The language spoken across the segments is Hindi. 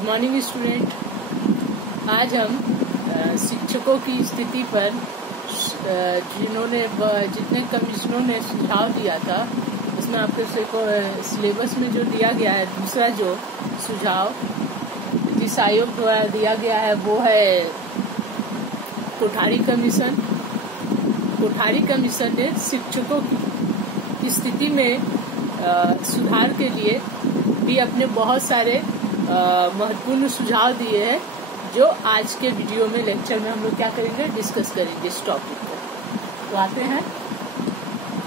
Good morning student. आज हम शिक्षकों की स्थिति पर जितने कमीशनों ने सुझाव दिया था उसमें आपके सिलेबस में जो दिया गया है, दूसरा जो सुझाव जिस आयोग द्वारा दिया गया है वो है कोठारी कमीशन। कोठारी कमीशन ने शिक्षकों की स्थिति में सुधार के लिए भी अपने बहुत सारे महत्वपूर्ण सुझाव दिए हैं, जो आज के वीडियो में लेक्चर में हम लोग क्या करेंगे, डिस्कस करेंगे इस टॉपिक को। तो आते हैं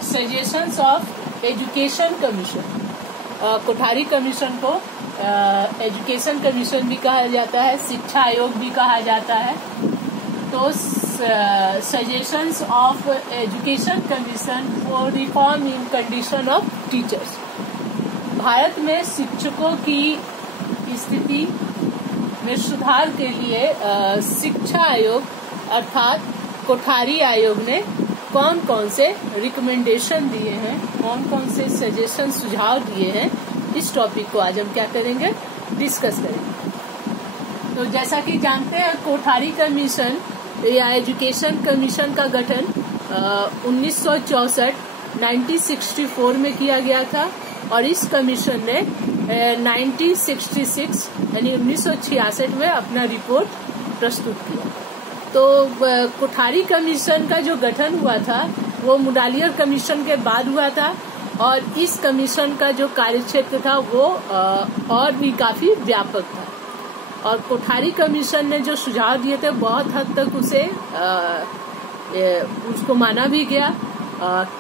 suggestions of education commission. Kothari commission को एजुकेशन कमीशन भी कहा जाता है, शिक्षा आयोग भी कहा जाता है। तो suggestions of education commission for reform in condition of teachers. Bharat में शिक्षकों की स्थिति में सुधार के लिए शिक्षा आयोग अर्थात कोठारी आयोग ने कौन कौन से रिकमेंडेशन दिए हैं, कौन कौन से सजेशन सुझाव दिए हैं, इस टॉपिक को आज हम क्या करेंगे, डिस्कस करेंगे। तो जैसा कि जानते हैं, कोठारी कमीशन या एजुकेशन कमीशन का गठन 1964 में किया गया था और इस कमीशन ने 1966 यानी 1966 में अपना रिपोर्ट प्रस्तुत किया। तो कोठारी कमीशन का जो गठन हुआ था वो मुडालियर कमीशन के बाद हुआ था और इस कमीशन का जो कार्यक्षेत्र था वो और भी काफी व्यापक था। और कोठारी कमीशन ने जो सुझाव दिए थे बहुत हद तक उसको माना भी गया।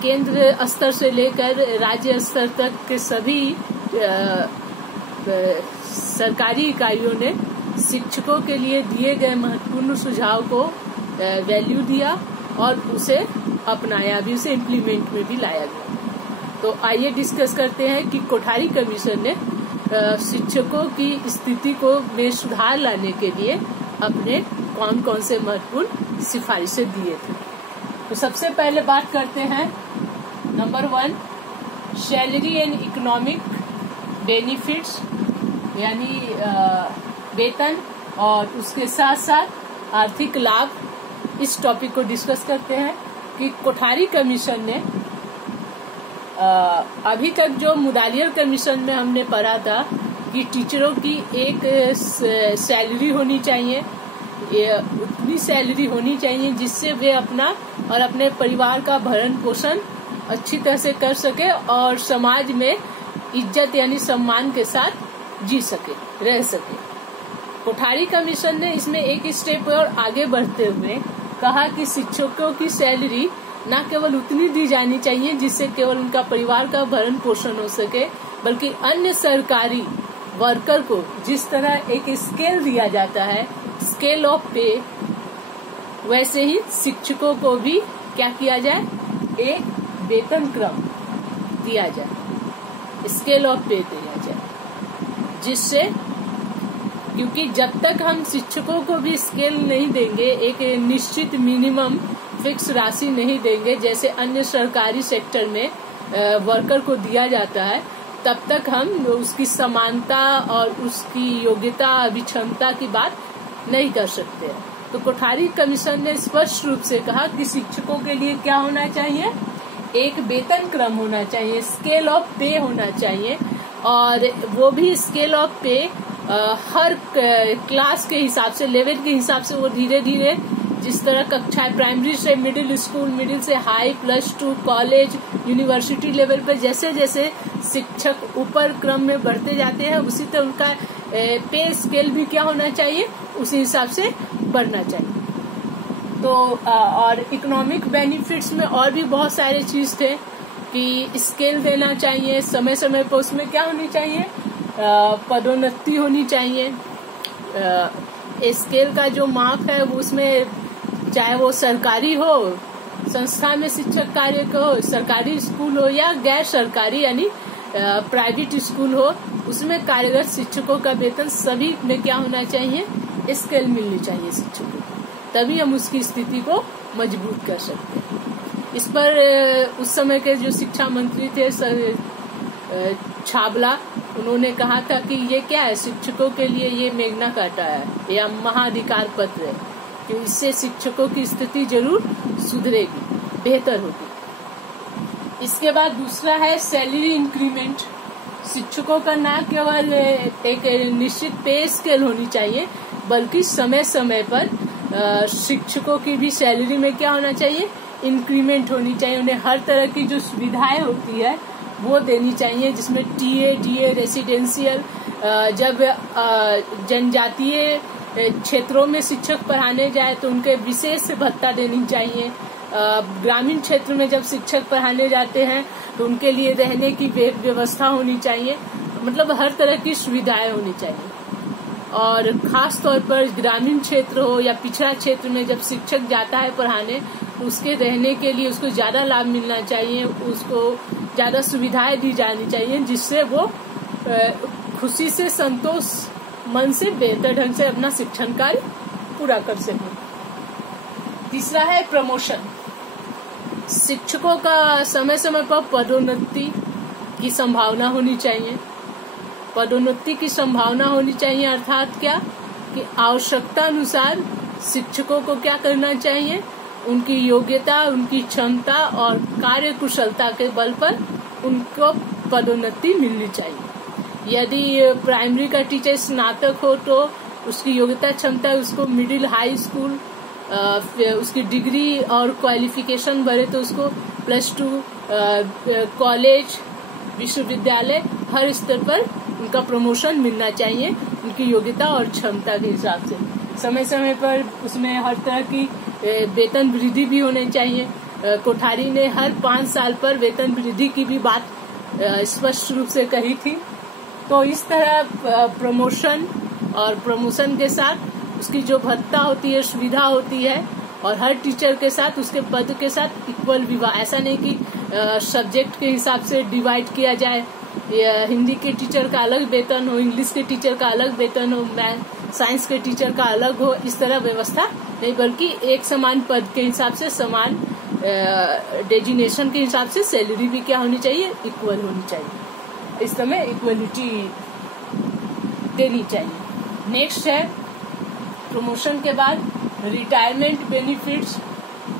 केंद्र स्तर से लेकर राज्य स्तर तक के सभी सरकारी इकाइयों ने शिक्षकों के लिए दिए गए महत्वपूर्ण सुझाव को वैल्यू दिया और उसे अपनाया भी, उसे इम्प्लीमेंट में भी लाया गया। तो आइए डिस्कस करते हैं कि कोठारी कमीशन ने शिक्षकों की स्थिति को में सुधार लाने के लिए अपने कौन कौन से महत्वपूर्ण सिफारिशें दिए थे। तो सबसे पहले बात करते हैं number 1, salary and economic benefits, यानी वेतन और उसके साथ साथ आर्थिक लाभ। इस टॉपिक को डिस्कस करते हैं कि कोठारी कमीशन ने अभी तक जो मुडालियर कमीशन में हमने पढ़ा था कि टीचरों की एक सैलरी होनी चाहिए, उतनी सैलरी होनी चाहिए जिससे वे अपना और अपने परिवार का भरण पोषण अच्छी तरह से कर सके और समाज में इज्जत यानी सम्मान के साथ जी सके, रह सके। कोठारी कमीशन ने इसमें एक स्टेप और आगे बढ़ते हुए कहा कि शिक्षकों की सैलरी न केवल उतनी दी जानी चाहिए जिससे केवल उनका परिवार का भरण पोषण हो सके, बल्कि अन्य सरकारी वर्कर को जिस तरह एक स्केल दिया जाता है, स्केल ऑफ पे, वैसे ही शिक्षकों को भी क्या किया जाए, एक वेतन क्रम दिया जाए, स्केल ऑफ पे दिया जाए, जिससे क्योंकि जब तक हम शिक्षकों को भी स्केल नहीं देंगे, एक निश्चित मिनिमम फिक्स राशि नहीं देंगे जैसे अन्य सरकारी सेक्टर में वर्कर को दिया जाता है, तब तक हम उसकी समानता और उसकी योग्यता अभिक्षमता की बात नहीं कर सकते। तो कोठारी कमीशन ने स्पष्ट रूप से कहा कि शिक्षकों के लिए क्या होना चाहिए, एक वेतन क्रम होना चाहिए, स्केल ऑफ पे होना चाहिए। और वो भी स्केल ऑफ पे हर क्लास के हिसाब से, लेवल के हिसाब से वो धीरे धीरे जिस तरह कक्षाएं प्राइमरी से मिडिल स्कूल, मिडिल से हाई, +2, कॉलेज, यूनिवर्सिटी लेवल पे जैसे जैसे शिक्षक ऊपर क्रम में बढ़ते जाते हैं उसी तरह उनका पे स्केल भी क्या होना चाहिए, उसी हिसाब से बढ़ना चाहिए। तो और इकोनॉमिक बेनिफिट्स में और भी बहुत सारे चीज थे कि स्केल देना चाहिए, समय समय पर उसमें क्या होनी चाहिए, पदोन्नति होनी चाहिए। स्केल का जो माप है वो उसमें चाहे वो सरकारी हो, संस्था में शिक्षक कार्य हो, सरकारी स्कूल हो या गैर सरकारी यानी प्राइवेट स्कूल हो, उसमें कार्यरत शिक्षकों का वेतन सभी में क्या होना चाहिए, स्केल मिलनी चाहिए शिक्षकों को, तभी हम उसकी स्थिति को मजबूत कर सकते हैं। इस पर उस समय के जो शिक्षा मंत्री थे छाबला, उन्होंने कहा था कि ये क्या है, शिक्षकों के लिए ये मेग्ना कार्टा है या महाधिकार पत्र है कि इससे शिक्षकों की स्थिति जरूर सुधरेगी, बेहतर होगी। इसके बाद दूसरा है सैलरी इंक्रीमेंट। शिक्षकों का न केवल एक निश्चित पे स्केल होनी चाहिए बल्कि समय समय पर शिक्षकों की भी सैलरी में क्या होना चाहिए, इंक्रीमेंट होनी चाहिए। उन्हें हर तरह की जो सुविधाएं होती है वो देनी चाहिए, जिसमें टीए, डीए, रेसिडेंशियल, जब जनजातीय क्षेत्रों में शिक्षक पढ़ाने जाए तो उनके विशेष भत्ता देनी चाहिए। ग्रामीण क्षेत्र में जब शिक्षक पढ़ाने जाते हैं तो उनके लिए रहने की व्यवस्था होनी चाहिए, मतलब हर तरह की सुविधाएं होनी चाहिए। और खास तौर पर ग्रामीण क्षेत्र हो या पिछड़ा क्षेत्र में जब शिक्षक जाता है पढ़ाने तो उसके रहने के लिए उसको ज्यादा लाभ मिलना चाहिए, उसको ज्यादा सुविधाएं दी जानी चाहिए, जिससे वो खुशी से, संतोष मन से बेहतर ढंग से अपना शिक्षण कार्य पूरा कर सके। तीसरा है प्रमोशन। शिक्षकों का समय समय पर पदोन्नति की संभावना होनी चाहिए। पदोन्नति की संभावना होनी चाहिए अर्थात क्या कि आवश्यकता अनुसार शिक्षकों को क्या करना चाहिए, उनकी योग्यता, उनकी क्षमता और कार्य कुशलता के बल पर उनको पदोन्नति मिलनी चाहिए। यदि प्राइमरी का टीचर स्नातक हो तो उसकी योग्यता क्षमता उसको मिडिल हाई स्कूल, उसकी डिग्री और क्वालिफिकेशन बढ़े तो उसको +2, कॉलेज, विश्वविद्यालय, हर स्तर पर उनका प्रमोशन मिलना चाहिए उनकी योग्यता और क्षमता के हिसाब से। समय समय पर उसमें हर तरह की वेतन वृद्धि भी होनी चाहिए। कोठारी ने हर 5 साल पर वेतन वृद्धि की भी बात स्पष्ट रूप से कही थी। तो इस तरह प्रमोशन और प्रमोशन के साथ उसकी जो भत्ता होती है, सुविधा होती है, और हर टीचर के साथ उसके पद के साथ इक्वल विवाह, ऐसा नहीं कि सब्जेक्ट के हिसाब से डिवाइड किया जाए, हिंदी के टीचर का अलग वेतन हो, इंग्लिश के टीचर का अलग वेतन हो, साइंस के टीचर का अलग हो, इस तरह व्यवस्था नहीं, बल्कि एक समान पद के हिसाब से, समान डेजिग्नेशन के हिसाब से सैलरी भी क्या होनी चाहिए, इक्वल होनी चाहिए। इस समय इक्वलिटी देनी चाहिए। नेक्स्ट है प्रमोशन के बाद रिटायरमेंट बेनिफिट्स।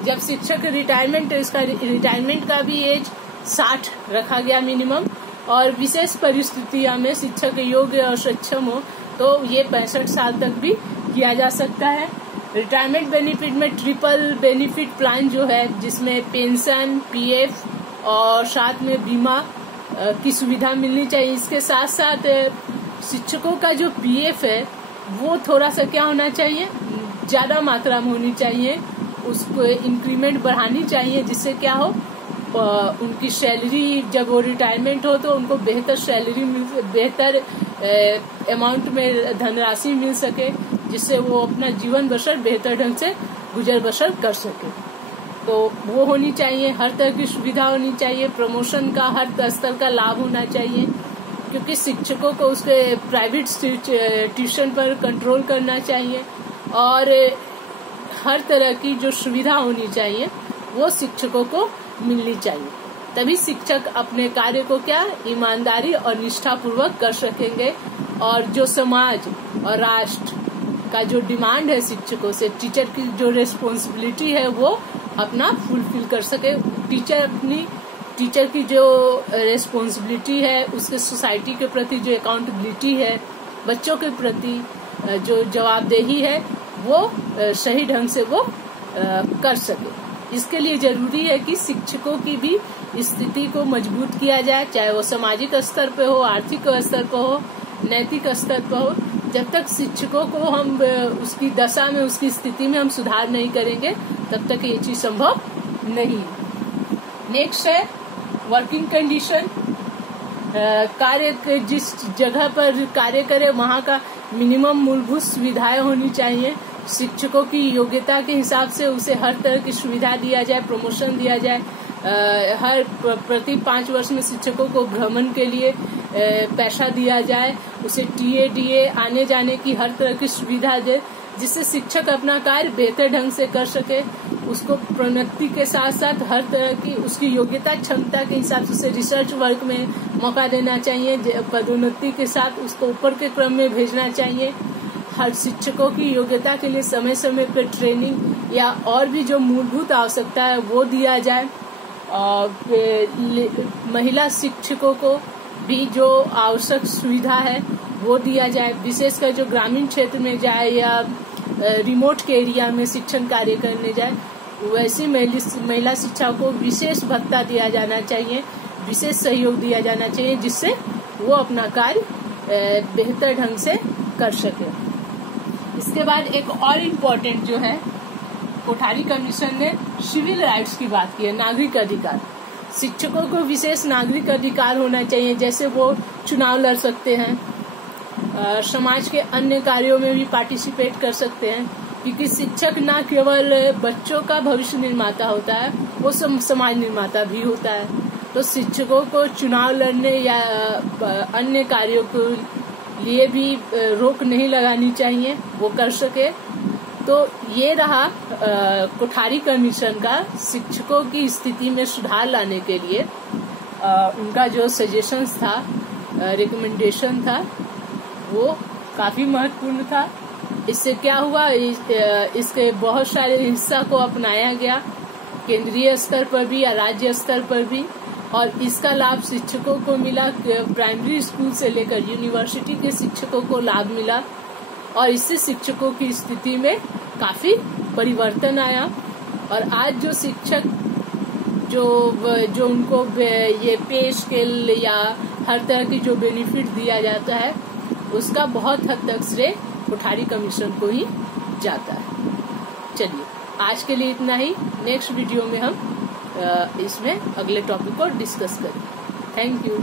जब शिक्षक रिटायरमेंट, इसका रिटायरमेंट का भी एज 60 रखा गया मिनिमम, और विशेष परिस्थितियों में शिक्षक योग्य और सक्षम हो तो ये 65 साल तक भी किया जा सकता है। रिटायरमेंट बेनिफिट में ट्रिपल बेनिफिट प्लान जो है, जिसमें पेंशन, पीएफ और साथ में बीमा की सुविधा मिलनी चाहिए। इसके साथ साथ शिक्षकों का जो पीएफ है वो थोड़ा सा क्या होना चाहिए, ज्यादा मात्रा में होनी चाहिए, उसको इंक्रीमेंट बढ़ानी चाहिए, जिससे क्या हो, उनकी सैलरी जब वो रिटायरमेंट हो तो उनको बेहतर सैलरी, बेहतर अमाउंट में धनराशि मिल सके, जिससे वो अपना जीवन बसर बेहतर ढंग से गुजर बसर कर सके। तो वो होनी चाहिए, हर तरह की सुविधा होनी चाहिए, प्रमोशन का हर स्तर का लाभ होना चाहिए, क्योंकि शिक्षकों को उसके प्राइवेट ट्यूशन पर कंट्रोल करना चाहिए, और हर तरह की जो सुविधा होनी चाहिए वो शिक्षकों को मिलनी चाहिए। तभी शिक्षक अपने कार्य को क्या ईमानदारी और निष्ठा पूर्वक कर सकेंगे, और जो समाज और राष्ट्र का जो डिमांड है शिक्षकों से, टीचर की जो रेस्पॉन्सिबिलिटी है वो अपना फुलफिल कर सके। टीचर की जो रेस्पॉन्सिबिलिटी है, उसके सोसाइटी के प्रति जो अकाउंटेबिलिटी है, बच्चों के प्रति जो जवाबदेही है, वो सही ढंग से वो कर सके। इसके लिए जरूरी है कि शिक्षकों की भी स्थिति को मजबूत किया जाए, चाहे वो सामाजिक स्तर पे हो, आर्थिक स्तर पे हो, नैतिक स्तर पे हो। जब तक शिक्षकों को हम उसकी दशा में, उसकी स्थिति में हम सुधार नहीं करेंगे, तब तक ये चीज संभव नहीं है। नेक्स्ट है वर्किंग कंडीशन। कार्य जिस जगह पर कार्य करे वहाँ का मिनिमम मूलभूत सुविधाएं होनी चाहिए। शिक्षकों की योग्यता के हिसाब से उसे हर तरह की सुविधा दिया जाए, प्रमोशन दिया जाए। हर प्रति 5 वर्ष में शिक्षकों को भ्रमण के लिए पैसा दिया जाए, उसे टीए, डीए आने जाने की हर तरह की सुविधा दे, जिससे शिक्षक अपना कार्य बेहतर ढंग से कर सके। उसको प्रोन्नति के साथ साथ हर तरह की उसकी योग्यता क्षमता के हिसाब से रिसर्च वर्क में मौका देना चाहिए। पदोन्नति के साथ उसको ऊपर के क्रम में भेजना चाहिए। हर शिक्षकों की योग्यता के लिए समय समय पर ट्रेनिंग या और भी जो मूलभूत आवश्यकता है वो दिया जाए। महिला शिक्षकों को भी जो आवश्यक सुविधा है वो दिया जाए, विशेषकर जो ग्रामीण क्षेत्र में जाए या रिमोट के एरिया में शिक्षण कार्य करने जाए, वैसी महिला शिक्षा को विशेष भत्ता दिया जाना चाहिए, विशेष सहयोग दिया जाना चाहिए, जिससे वो अपना कार्य बेहतर ढंग से कर सके। इसके बाद एक और इम्पोर्टेंट जो है, कोठारी कमीशन ने सिविल राइट्स की बात की है, नागरिक अधिकार। शिक्षकों को विशेष नागरिक अधिकार होना चाहिए, जैसे वो चुनाव लड़ सकते हैं, समाज के अन्य कार्यों में भी पार्टिसिपेट कर सकते हैं, क्योंकि शिक्षक न केवल बच्चों का भविष्य निर्माता होता है, वो समाज निर्माता भी होता है। तो शिक्षकों को चुनाव लड़ने या अन्य कार्यों के लिए भी रोक नहीं लगानी चाहिए, वो कर सके। तो ये रहा कोठारी कमीशन का शिक्षकों की स्थिति में सुधार लाने के लिए उनका जो सजेशंस था, रिकमेंडेशन था, वो काफी महत्वपूर्ण था। इससे क्या हुआ, इसके बहुत सारे हिस्सा को अपनाया गया, केंद्रीय स्तर पर भी या राज्य स्तर पर भी, और इसका लाभ शिक्षकों को मिला। प्राइमरी स्कूल से लेकर यूनिवर्सिटी के शिक्षकों को लाभ मिला और इससे शिक्षकों की स्थिति में काफी परिवर्तन आया। और आज जो शिक्षक जो उनको ये पे स्केल या हर तरह की जो बेनिफिट दिया जाता है, उसका बहुत हद तक श्रेय कोठारी कमीशन को ही जाता है। चलिए, आज के लिए इतना ही। नेक्स्ट वीडियो में हम इसमें अगले टॉपिक को डिस्कस करेंगे। Thank you.